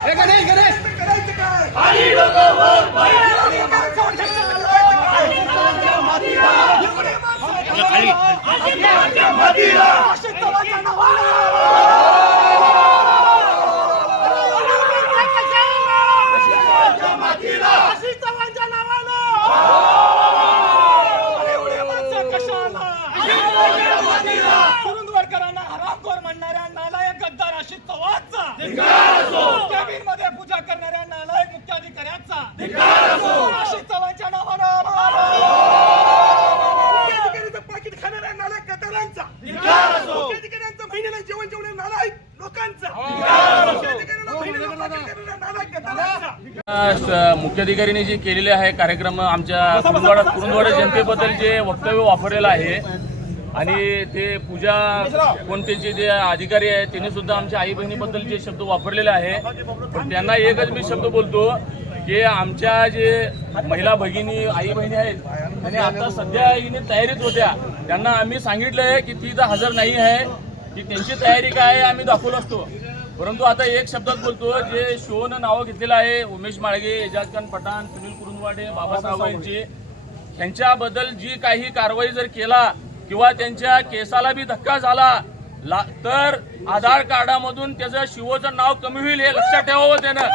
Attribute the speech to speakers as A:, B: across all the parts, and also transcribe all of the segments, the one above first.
A: हे गणेश गणेश
B: करायचं काय
C: कुरुंदवाडकरांना हरामखोर म्हणणाऱ्या नालायक गद्दार अशी चव्हाणचा कॅबिनमध्ये पूजा करणाऱ्या नालायक मुख्याधिकाऱ्यांचा अशी चव्हाणच्या नावानं
B: मुख्याधिकाऱ्याचं पाकिट खाणाऱ्या महिन्याला जेवण जेवणाऱ्या नालायक गटारांचा.
D: स- मुख्याधिकाऱ्यांनी जे केलेले आहे कार्यक्रम आमच्या कुरुंदवाडा कुरुंदवाडा जनतेबद्दल जे वक्तव्य वापरलेलं आहे आणि ते पूजा कोणत्याचे जे अधिकारी आहेत त्यांनी सुद्धा आमच्या आई बहिणीबद्दल जे शब्द वापरलेले आहे. पण त्यांना एकच मी शब्द बोलतो की आमच्या जे महिला भगिनी आई बहिणी आहेत आणि आता सध्या हिने तयारीत होत्या. त्यांना आम्ही सांगितलंय की ती तर हजर नाही आहे की त्यांची तयारी काय आहे आम्ही दाखवलो असतो. परंतु आता एक शब्दात बोलतो जे शोनं नावं घेतलेलं आहे उमेश माळगे एजाज खान पठाण सुनील कुरुंदवाडे बाबासाहेब यांची यांच्याबद्दल जी काही कारवाई जर केला किंवा त्यांच्या केसाला बी धक्का झाला ला- तर आधार कार्डामधून त्याचं शिवोचं नाव कमी होईल हे लक्षात ठेवावं त्यानं.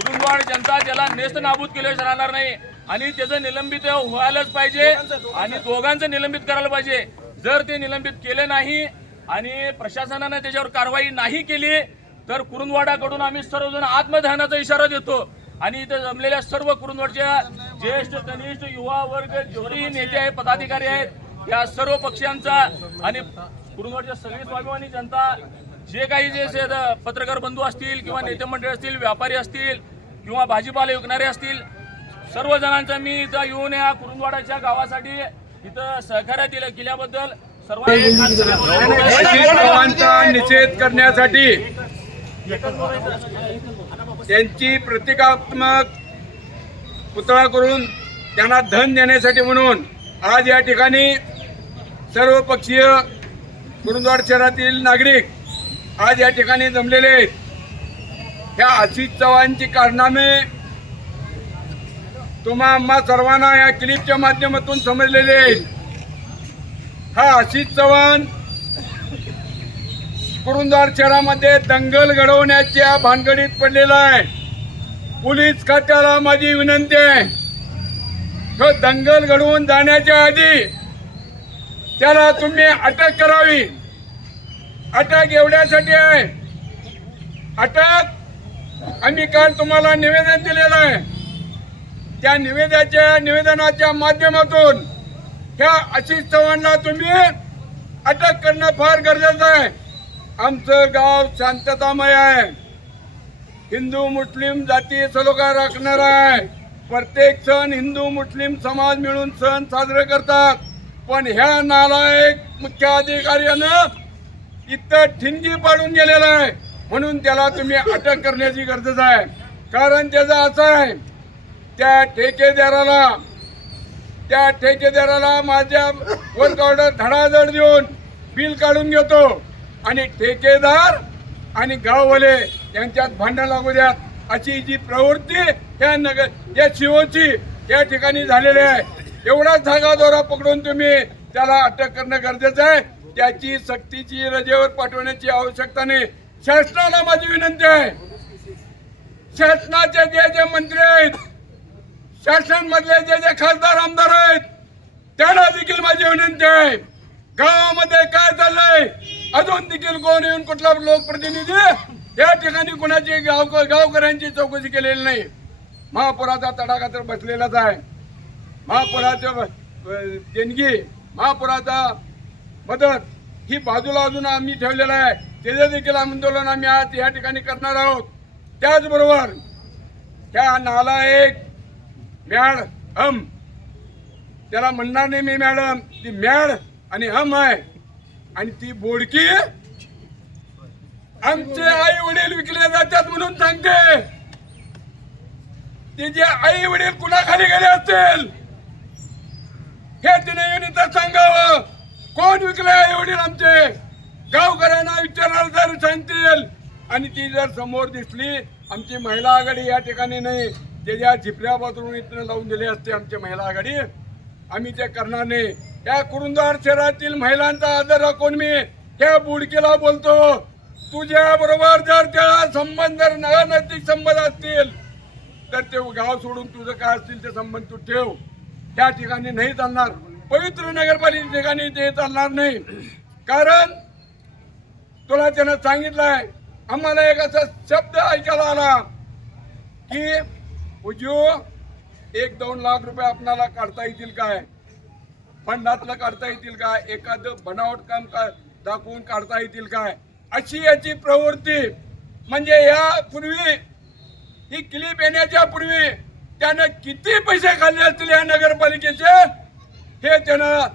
D: कुरुंदवाड जनता त्याला नेस्त नाबूद केल्याशिवाय राहणार नाही. आणि त्याचं निलंबित व्हायलाच पाहिजे आणि दोघांचं निलंबित करायला पाहिजे. जर ते निलंबित केले नाही आणि प्रशासनाने त्याच्यावर कारवाई नाही केली तर कुरुंदवाडाकडून आम्ही सर्वजण आत्मध्यानाचा इशारा देतो. आणि इथे जमलेल्या सर्व कुरुंदवाडच्या ज्येष्ठ कनिष्ठ युवा वर्ग जेवढेही नेते आहेत पदाधिकारी आहेत या सर्व पक्षांचा आणि कुरुंदवाडच्या सगळी स्वाभिमानी जनता जे काही जे पत्रकार बंधू असतील किंवा नेते मंडळी असतील व्यापारी असतील किंवा भाजीपाला विकणारे असतील सर्व जणांचा मी इथं येऊन या कुरुंदवाडाच्या गावासाठी इथं सहकार्य दिलं केल्याबद्दल
E: अजित
D: सर्व
E: पवारांचा निषेध करण्यासाठी त्यांची प्रतिकात्मक पुतळा करून त्यांना धन देण्यासाठी म्हणून आज या ठिकाणी सर्व पक्षीय कुरुंदवाड शहरातील नागरिक आज या ठिकाणी जमलेले आहेत. ह्या आशिष चव्हाणची कारनामे तुम्हा आम्हा सर्वांना या क्लिपच्या माध्यमातून समजलेले आहेत. हा आशिष चव्हाण कुरुंदार शहरामध्ये दंगल घडवण्याच्या भानगडीत पडलेला आहे. पोलीस खात्याला माझी विनंती आहे. तो दंगल घडवून जाण्याच्या आधी त्याला तुम्ही अटक करावी. अटक एवढ्यासाठी आहे. अटक. आम्ही काल तुम्हाला निवेदन दिलेलं आहे. त्या निवेदनाच्या निवेदनाच्या माध्यमातून ह्या आशिष चव्हाणला तुम्ही अटक करणं फार गरजेचं आहे. आमचं गाव शांततामय आहे. हिंदू मुस्लिम जाती सलोखा राखणार आहे. प्रत्येक सण हिंदू मुस्लिम समाज मिळून सण साजरे करतात. पण ह्या नालायक मुख्याधिकाऱ्यानं इथं ठिणगी पाडून गेलेला आहे. म्हणून त्याला तुम्ही अटक करण्याची गरज आहे. कारण त्याचं असं आहे त्या ठेकेदाराला त्या ठेकेदाराला माझ्या वर्क ऑर्डर धडाधड देऊन बिल काढून घेतो. आणि ठेकेदार आणि गाववाले यांच्यात भांडण लागू द्यात. अशी जी प्रवृत्ती त्या नगर या शिवची या ठिकाणी झालेली आहे. एवढाच धागा दोरा पकडून तुम्ही त्याला अटक करणं गरजेचं आहे. त्याची सक्तीची रजेवर पाठवण्याची आवश्यकता नाही. शासनाला माझी विनंती आहे. शासनाचे जे जे मंत्री आहेत शासन मधले जे जे खासदार आमदार आहेत त्यांना देखील माझी विनंती आहे. गावामध्ये काय चाललंय अजून देखील कोण येऊन कुठला लोकप्रतिनिधी या ठिकाणी कुणाची गाव गावकऱ्यांची चौकशी केलेली नाही. महापुराचा तडाखा तर बसलेलाच आहे. महापुराचं देणगी महापुराचा मदत. ही बाजूला अजून आम्ही ठेवलेलं आहे. त्याचं देखील आंदोलन आम्ही आज या ठिकाणी करणार आहोत. त्याचबरोबर त्या नालायक मॅड हम त्याला म्हणणार नाही मी मॅडम. ती मॅड आणि हम आहे. आणि ती बोडकी आमचे आई वडील विकले जातात म्हणून सांगते. तिचे आई वडील कुणाखाली गेले असतील हे तिने येऊन इथं सांगावं. कोण विकले आई वडील आमचे? गावकऱ्यांना विचारणार जर सांगतील. आणि ती जर समोर दिसली आमची महिला आघाडी या ठिकाणी नाही. त्याच्या झिपऱ्या बाजून इथनं लावून दिली असते आमची महिला आघाडी आम्ही ते करणार नाही. त्या कुरुंदार शहरातील महिलांचा आदर राखून मी? त्या बुडकीला बोलतो. तुझ्या बरोबर जर त्याला संबंध जर नैतिक संबंध असतील तर ते गाव सोडून तुझं काय असतील ते संबंध तू ठेव. त्या ठिकाणी नाही चालणार. पवित्र नगरपालिके ठिकाणी ते चालणार नाही. कारण तुला त्यानं सांगितलंय आम्हाला एक असा शब्द ऐकायला आला की उजू एक दोन लाख रुपये आपणाला काढता येतील काय? फंडातलं काढता येतील काय? एखादं बनावट काम का दाखवून काढता येतील काय? अशी याची प्रवृत्ती. म्हणजे यापूर्वी ही क्लिप येण्याच्या पूर्वी त्यानं किती पैसे खाल्ले असतील या नगरपालिकेचे? हे त्यानं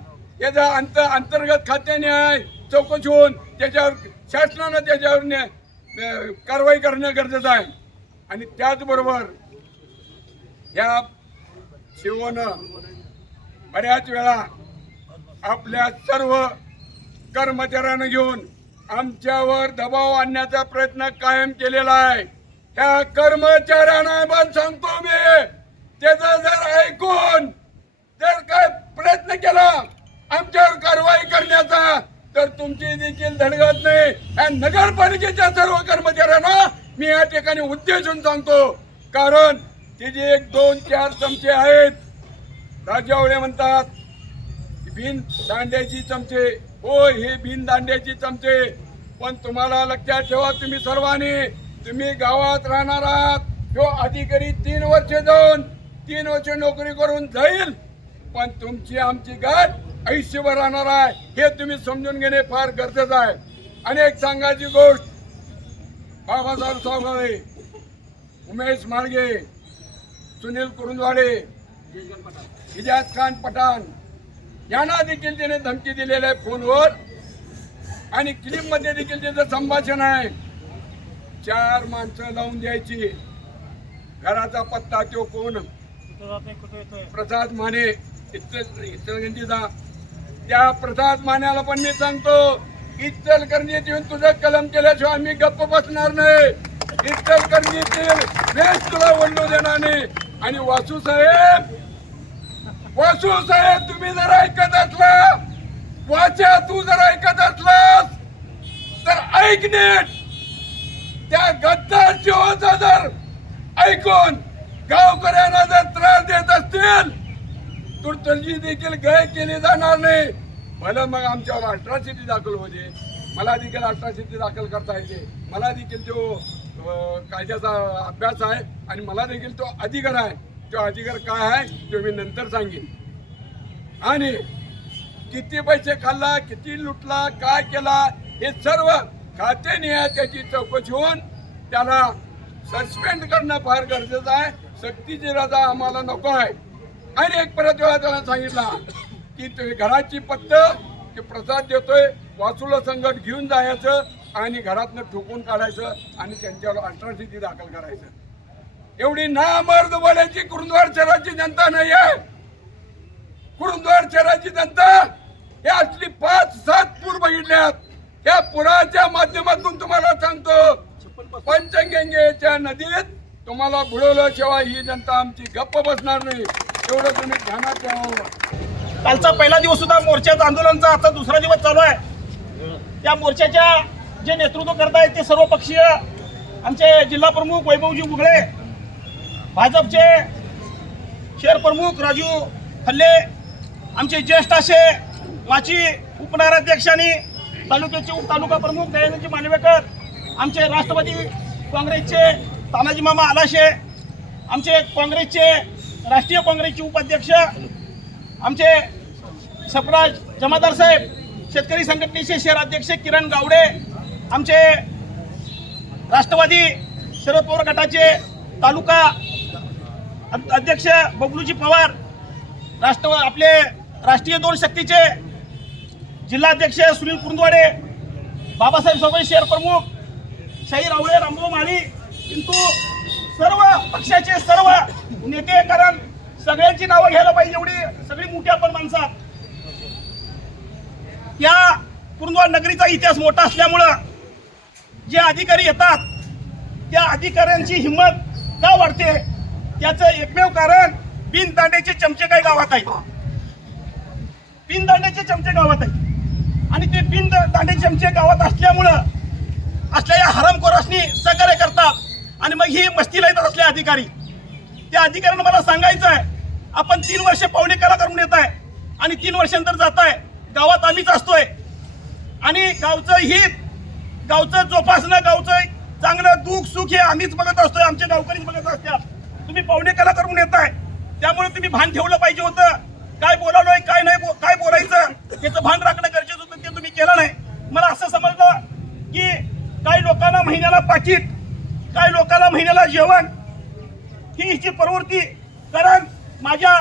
E: याचा अंत अंतर्गत खात्याने चौकशी होऊन त्याच्यावर शासनानं त्याच्यावर कारवाई करणं गरजेचं आहे. आणि त्याचबरोबर या शिवनं बऱ्याच वेळा आपल्या सर्व कर्मचाऱ्यांना घेऊन आमच्यावर दबाव आणण्याचा प्रयत्न कायम केलेला आहे. त्या कर्मचाऱ्यांना पण सांगतो मी त्याचं जर ऐकून जर काय प्रयत्न केला आमच्यावर कारवाई करण्याचा तर तुमची देखील धडगत नाही. या नगरपालिकेच्या सर्व कर्मचाऱ्यांना मी या ठिकाणी उद्देशून सांगतो कारण ते जे एक दोन चार चमचे आहेत राजावळे म्हणतात बिन दांड्याची चमचे. हो हे बिन दांड्याची चमचे. पण तुम्हाला लक्षात ठेवा तुम्ही सर्वांनी तुम्ही गावात राहणार आहात. तो अधिकारी तीन वर्ष जाऊन तीन वर्ष नोकरी करून जाईल. पण तुमची आमची गाठ आयुष्यभर राहणार आहे. हे तुम्ही समजून घेणे फार गरजेचं आहे. आणि एक सांगायची गोष्ट बाबासाहेब सावगाळे उमेश माळगे सुनील कुरुंदवाडे इजाज खान पठाण यांना देखील त्याने धमकी दिलेली आहे फोनवर. आणि क्लिपमध्ये देखील त्याचं संभाषण आहे. चार माणसं लावून द्यायची. घराचा पत्ता तो कोण? प्रसाद माने. इचल- इचलकरंजीचा त्या प्रसाद मान्याला पण मी सांगतो इचलकरंजीत येऊन तुझं कलम केल्याशिवाय आम्ही गप्प बसणार नाही. इचलकरंजीतील वेश तुला वंडू देणार नाही. आणि वासू साहेब वासू साहेब तुम्ही जर ऐकत असला वाचा तू जर ऐकत असलास तर ऐक नीट. त्या गद्दार शिवाचा जर ऐकून गावकऱ्यांना जर त्रास देत असतील तर देखील गय केले जाणार नाही. भलं मग आमच्यावर अल्ट्रासिटी दाखल होते. मला देखील अल्ट्रासिटी दाखल करता येते. मला देखील तो कायद्याचा अभ्यास आहे आणि मला देखील तो अधिकार आहे. तो अधिकार काय आहे तो मी नंतर सांगेन. आणि किती पैसे खाल्ला किती लुटला काय केला हे सर्व खाते त्याची चौकशी होऊन त्याला सस्पेंड करणं फार गरजेचं आहे. सक्तीची रजा आम्हाला नको आहे. आणि एक परत वेळा त्याला सांगितला की तुम्ही घराची पत्त ते प्रसाद देतोय वाचूला संकट घेऊन जायचं आणि घरातनं ठोकून काढायचं आणि त्यांच्यावर अल्ट्रासिटी दाखल करायचं. एवढी नामर्द बोलायची कुरुंदवाड शहराची जनता नाही आहे गुरुद्वार शहराची जनता हे असली पाच सात पूर बघितल्यात. त्या पुराच्या माध्यमातून तुम्हाला सांगतो पंचगंगेच्या नदीत तुम्हाला बुडवल्याशिवाय ही जनता आमची गप्प बसणार नाही. एवढं तुम्ही ध्यानात ठेवावं
B: कालचा पहिला दिवस होता मोर्चाचा आंदोलनचा आता दुसरा दिवस चालू आहे. त्या मोर्चाच्या जे नेतृत्व करतायत ते सर्व पक्षीय आमचे जिल्हा प्रमुख वैभवजी मुगळे भाजपचे शहर प्रमुख राजू हल्ले आमचे ज्येष्ठ असे माची उपनगराध्यक्ष आणि तालुक्याचे उपतालुका प्रमुख दयानंदजी मानवेकर आमचे राष्ट्रवादी काँग्रेसचे तानाजी मामा आलाशे आमचे काँग्रेसचे राष्ट्रीय काँग्रेसचे उपाध्यक्ष आमचे सपराज जमादार साहेब शेतकरी संघटनेचे शहर अध्यक्ष किरण गावडे आमचे राष्ट्रवादी शरद पवार गटाचे तालुका अध्यक्ष बबलूजी पवार राष्ट्र आपले राष्ट्रीय दोन शक्तीचे जिल्हाध्यक्ष सुनील कुंदवाडे बाबासाहेब सोबत शहर प्रमुख शाही रावळे रामभाऊ माळी किंतु सर्व पक्षाचे सर्व नेते कारण सगळ्यांची नावं घ्यायला पाहिजे एवढी सगळी मोठी आपण माणसं या कुरुंदवाड नगरीचा इतिहास मोठा असल्यामुळं जे अधिकारी येतात त्या अधिकाऱ्यांची हिंमत का वाढते त्याचं एकमेव कारण बिनदांड्याचे चमचे काही गावात आहेत. बिन दांड्याचे चमचे गावात आहेत. आणि ते बिन दांडे चमचे गावात असल्यामुळं असल्या या हरामखोरासनी सहकार्य करतात. आणि मग ही मस्तीला येतात असले अधिकारी. त्या अधिकाऱ्यांना मला सांगायचं आहे आपण तीन वर्ष पाहुणे कला करून येत आहे आणि तीन वर्षांतर जात आहे गावात आम्हीच असतोय. आणि गावचं हित गावचं जोपासणं गावचं चांगलं दुःख सुख हे आम्हीच बघत असतोय. आमचे गावकरीच बघत असत्या तुम्ही पाहुणे कला करून येत आहे. त्यामुळे तुम्ही भान ठेवलं पाहिजे होतं. काय बोलालोय काय नाही बो- काय बोलायचं? याचं भान राखणं गरजेचं होतं ते तुम्ही केलं नाही. मला असं समजलं की काही लोकांना महिन्याला पाकिट काही लोकांना महिन्याला जेवण. ही हिची प्रवृत्ती कारण माझ्या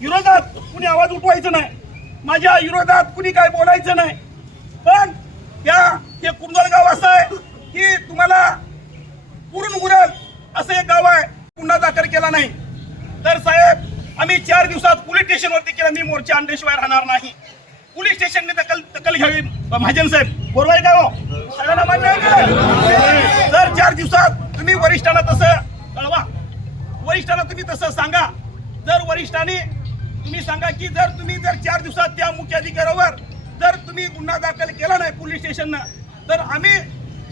B: विरोधात कुणी आवाज उठवायचं नाही. माझ्या विरोधात कुणी काय बोलायचं नाही. पण त्या हे कुंदळ गाव असं आहे की तुम्हाला पूर्ण उरल असं एक गाव आहे पुन्हा दाखल केला नाही. तर साहेब आम्ही चार दिवसात पोलीस स्टेशनवरती केला. मी मोर्चा आणल्याशिवाय राहणार नाही. पोलीस स्टेशनने दखल दखल घ्यावी. महाजन साहेब बरोबर आहे हो का हो सगळ्यांना मान्य आहे का? जर चार दिवसात तुम्ही वरिष्ठांना तसं कळवा. वरिष्ठांना तुम्ही तसं सांगा. जर वरिष्ठांनी तुम्ही सांगा की जर तुम्ही जर चार दिवसात त्या मुख्याधिकाऱ्यावर जर तुम्ही गुन्हा दाखल केला नाही पोलीस स्टेशननं तर आम्ही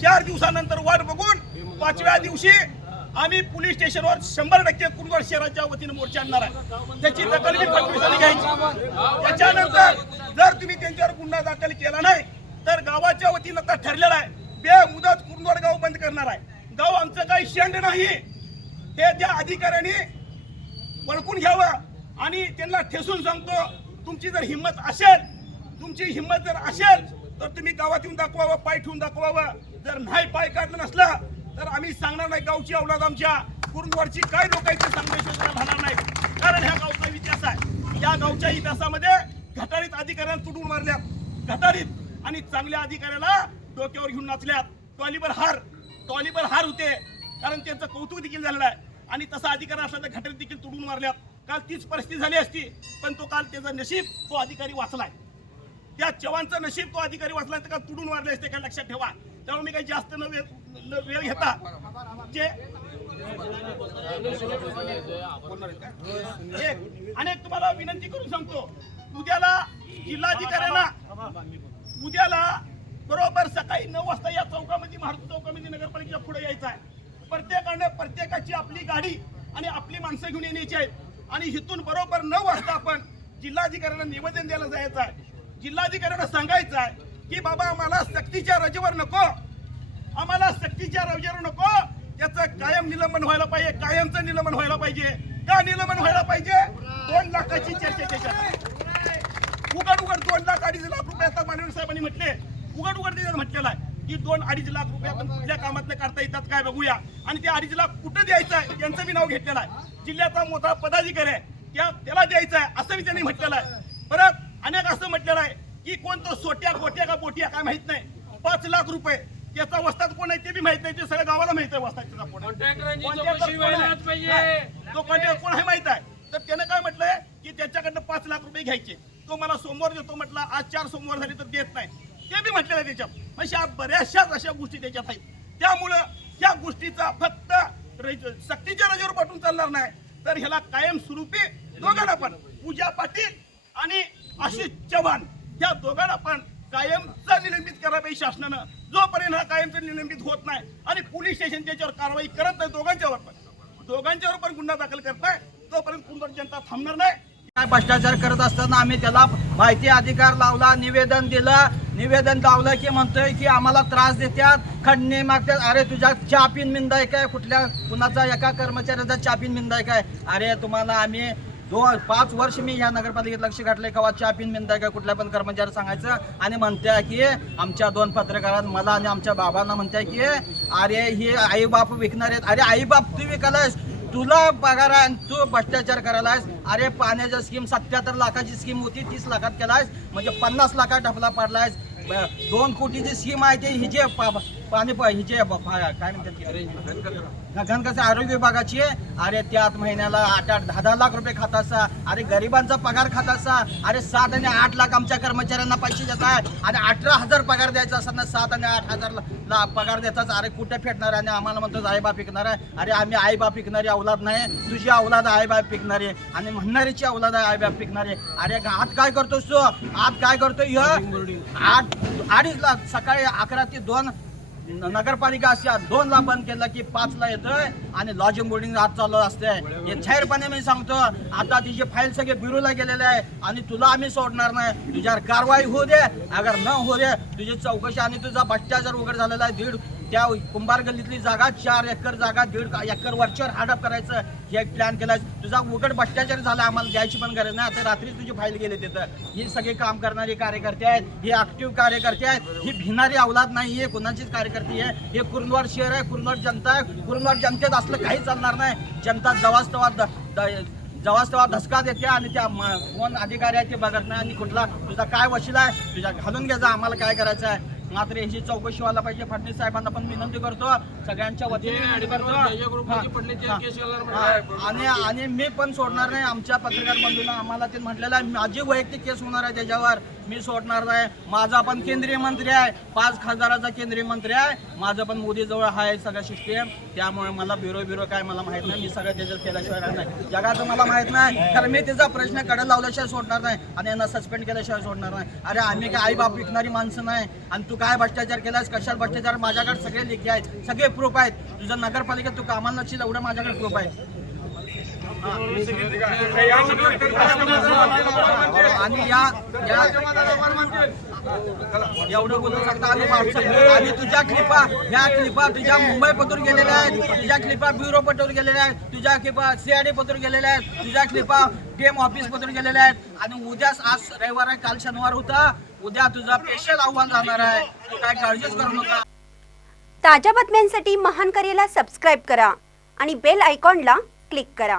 B: चार दिवसानंतर वाट बघून पाचव्या दिवशी आम्ही पोलीस स्टेशनवर शंभर टक्के कुंदवड शहराच्या वतीने मोर्चा आणणार आहे. त्याची दखल मी फडणवीसांनी घ्यायची. त्याच्यानंतर जर तुम्ही त्यांच्यावर गुन्हा दाखल केला नाही तर गावाच्या वतीनं आता ठरलेला आहे. बेमुदत कुंदवड गाव बंद करणार आहे. काही शेंड नाही. हे त्या अधिकाऱ्यांनी ओळखून घ्यावं आणि त्यांना ठेसून सांगतो तुमची जर हिंमत असेल तुमची हिंमत जर असेल तर तुम्ही गावात येऊन दाखवावं पाय ठेवून दाखवावं. जर नाही पाय काढलं नसलं तर आम्ही सांगणार नाही गावची औलाद आमच्या. कुरुंदवरची काय लोक आहेत ते सांगण्याशिवाय राहणार नाही कारण ह्या गावचा इतिहास आहे. या गावच्या इतिहासामध्ये घटारीत अधिकाऱ्यांना तुटून मारल्यात. घटारीत आणि चांगल्या अधिकाऱ्याला डोक्यावर घेऊन नाचल्यात. टॉलीवर हार टॉलीवर हार होते. कारण त्यांचं कौतुक देखील झालेलं आहे. आणि तसा अधिकारी असला तर घटने देखील तुडून मारल्यात. काल तीच परिस्थिती झाली असती पण तो काल त्याचं नशीब तो अधिकारी वाचलाय. त्या चव्हाणचं नशीब तो अधिकारी वाचलाय तर का तुडून मारले असते काय लक्षात ठेवा. त्यामुळे मी काही जास्त न वेळ वेळ घेता जे आणि अनेक तुम्हाला विनंती करून सांगतो. उद्याला जिल्हाधिकाऱ्यांना उद्याला बरोबर सकाळी नऊ वाजता या चौकामध्ये महाराष्ट्र चौकामध्ये नगरपालिकेच्या पुढे यायचं आहे. प्रत्येकानं प्रत्येकाची आपली गाडी आणि आपली माणसं घेऊन येण्याची आहेत. आणि इथून बरोबर न वाजता आपण जिल्हाधिकाऱ्यांना निवेदन द्यायला जायचं आहे. जिल्हाधिकाऱ्यांना सांगायचं आहे की बाबा आम्हाला सक्तीच्या रजेवर नको. आम्हाला सक्तीच्या रजेवर नको. याचं कायम निलंबन व्हायला पाहिजे. कायमचं निलंबन व्हायला पाहिजे. का निलंबन व्हायला पाहिजे? दोन लाखाची चर्चा त्याच्यात. उघड उघड दोन लाख अडीच लाख रुपये आता मानवी साहेबांनी म्हटले. उघड उघड त्याच्यात म्हटलेलं आहे. की दोन अडीच लाख रुपये आपण कुठल्या कामात काढता येतात काय बघूया. आणि ते अडीच लाख कुठं द्यायचं आहे त्यांचं बी नाव घेतलेलं आहे. जिल्ह्याचा मोठा पदाधिकारी आहे. त्या त्याला द्यायचं आहे असं मी त्यांनी म्हटलेलं आहे. परत अनेक असं म्हटलेलं आहे की कोण तो सोट्या गोट्या का बोट्या काय माहीत नाही. पाच लाख रुपये. त्याचा वस्ताद कोण आहे ते बी माहीत नाही. ते सगळ्या गावाला माहीत आहे कोण? हा, तो कॉन्ट्रॅक्ट कोण आहे माहीत आहे? तर त्यानं काय म्हटलंय की त्याच्याकडनं पाच लाख रुपये घ्यायचे. तो मला सोमवार देतो म्हटलं. आज चार सोमवार झाले तर देत नाही. ते बी म्हटलेलं आहे त्याच्यात. अशा बऱ्याचशाच अशा गोष्टी त्याच्यात आहेत. त्यामुळं या गोष्टीचा फक्त सक्तीच्या रजेवर पाठवून चालणार नाही. तर ह्याला कायमस्वरूपी दोघांना पण पूजा पाटील आणि आशिष चव्हाण या दोघांना पण कायमचा निलंबित करायला पाहिजे शासनानं. जोपर्यंत हा कायमचा निलंबित होत नाही आणि पोलीस स्टेशन त्याच्यावर कारवाई करत नाही दोघांच्यावर पण दोघांच्यावर पण गुन्हा दाखल करताय तोपर्यंत कुंभर जनता थांबणार नाही.
A: काय भ्रष्टाचार करत असताना आम्ही त्याला माहिती अधिकार लावला निवेदन दिलं. निवेदन लावलं की म्हणतोय की आम्हाला त्रास देतात खंडणी मागतात अरे तुझ्या चापीन मिंदाय काय? कुठल्या कुणाचा एका कर्मचाऱ्याचा चापीन मिंदाय काय? अरे तुम्हाला आम्ही दोन पाच वर्ष मी ह्या नगरपालिकेत लक्ष घातलंय. कवा चापीन मिंदाय काय? कुठल्या पण कर्मचारी सांगायचं आणि म्हणते की आमच्या दोन पत्रकारात मला आणि आमच्या बाबांना म्हणते की अरे हे आईबाप विकणार आहेत. अरे आईबाप तू विकायलास तुला पगार आहे आणि तू भ्रष्टाचार करायलास अरे पाण्याच्या स्कीम सत्याहत्तर लाखाची स्कीम होती तीस लाखात केलायस. म्हणजे पन्नास लाखात ढपला पाडलायस. दोन कोटीची स्कीम आहे ते हिजे पाणी प- हिचे काय म्हणतात घनकसे आरोग्य विभागाची आहे. अरे त्यात महिन्याला आठ आठ दहा दहा लाख रुपये खात असा. अरे गरिबांचा पगार खात असा. अरे सात आणि आठ लाख आमच्या कर्मचाऱ्यांना पैसे देत आहे. आणि अठरा हजार पगार द्यायचा असताना सात आणि आठ हजार ला- पगार देतात अरे कुठे फेटणार आहे? आणि आम्हाला म्हणतो आई बाप पिकणार आहे. अरे आम्ही आई बाप पिकणारी अवलाद नाही. तुझी अवलाद आई बाप पिकणारी आहे. आणि म्हणणारीची अवलाद आहे आई बाप पिकणारी आहे. अरे आज काय करतोस तू? आज काय करतोय? आठ अडीच लाख सकाळी अकरा ते दोन नगरपालिका अशा दोन ला बंद केलं की पाच ला येतोय आणि लॉजिंग बोर्डिंग आज चालू असते. हे जाहीरपणे मी सांगतो आता तिचे फाईल सगळे बिरूला गेलेले आहे आणि तुला आम्ही सोडणार नाही. तुझ्यावर कारवाई होऊ दे अगर न होऊ दे तुझी चौकशी आणि तुझा भ्रष्टाचार उघड झालेला आहे. दीड त्या कुंभार गल्लीतली जागा चार एकर जागा दीड एकर वरच्यावर हाडप करायचं हे प्लॅन केलाय. तुझा उघड भ्रष्टाचार झाला आम्हाला द्यायची पण गरज नाही. आता रात्री तुझी फाईल गेली तिथं. ही सगळे काम करणारे कार्यकर्ते आहेत हे ऍक्टिव्ह कार्यकर्ते आहेत ही भिणारी अवलाद नाही आहे कुणाचीच कार्यकर्ते आहे. हे कुरुंदवाड शहर आहे कुरुंदवाड जनता आहे. कुरुंदवाड जनतेत असलं काही चालणार नाही. जनता जवास द- जवास तेव्हा धसका देते आणि त्या कोण अधिकारी आहे ते बघत नाही. आणि कुठला तुझा काय वशिला आहे? तुझ्या घालून घ्यायचा आम्हाला काय करायचं आहे? मात्र याची चौकशी व्हायला पाहिजे. फडणवीस साहेबांना पण विनंती करतो. सगळ्यांच्या वतीने विनंती करतो. आणि आणि मी पण सोडणार नाही. आमच्या पत्रकार बंधूंना आम्हाला ते म्हटलेलं आहे. माझी वैयक्तिक केस होणार आहे त्याच्यावर. मी सोडणार नाही. माझा पण केंद्रीय मंत्री आहे. पाच खासदाराचा केंद्रीय मंत्री आहे. माझं पण मोदी जवळ आहे सगळं सिस्टीम त्यामुळे मला बिरो बिरो काय मला माहीत नाही. मी सगळं त्याच्यात केल्याशिवाय राहणार नाही. जगाचं मला माहीत नाही. कारण मी त्याचा प्रश्नकडे लावल्याशिवाय सोडणार नाही. आणि यांना सस्पेंड केल्याशिवाय सोडणार नाही. अरे आम्ही काय आई बाप विकणारी माणसं नाही. आणि तू काय भ्रष्टाचार केलास कशात भ्रष्टाचार? माझ्याकडे सगळे लेखी आहेत. सगळे प्रूफ आहेत. तुझं नगरपालिकेत तू कामाला नसशील एवढं माझ्याकडे प्रूफ आहे. आणि या एवढं बोलू शकता आणि आणि तुझ्या क्लिपा ह्या क्लिपा तुझ्या मुंबई पतून गेलेल्या आहेत. तुझ्या क्लिपा ब्युरो पटून गेलेल्या आहेत. तुझ्या क्लिपा सीआयडी पतून गेलेल्या आहेत. तुझ्या क्लिपा डीएम ऑफिस पतून गेलेल्या आहेत. आणि उद्या आज रविवार आहे काल शनिवार होता. उद्या तुझा पेशल आव्हान जाणार आहे. तू काय काळजीच करू नका.
F: ताज्या बातम्यांसाठी महान करेला सबस्क्राईब करा आणि बेल आयकॉनला क्लिक करा.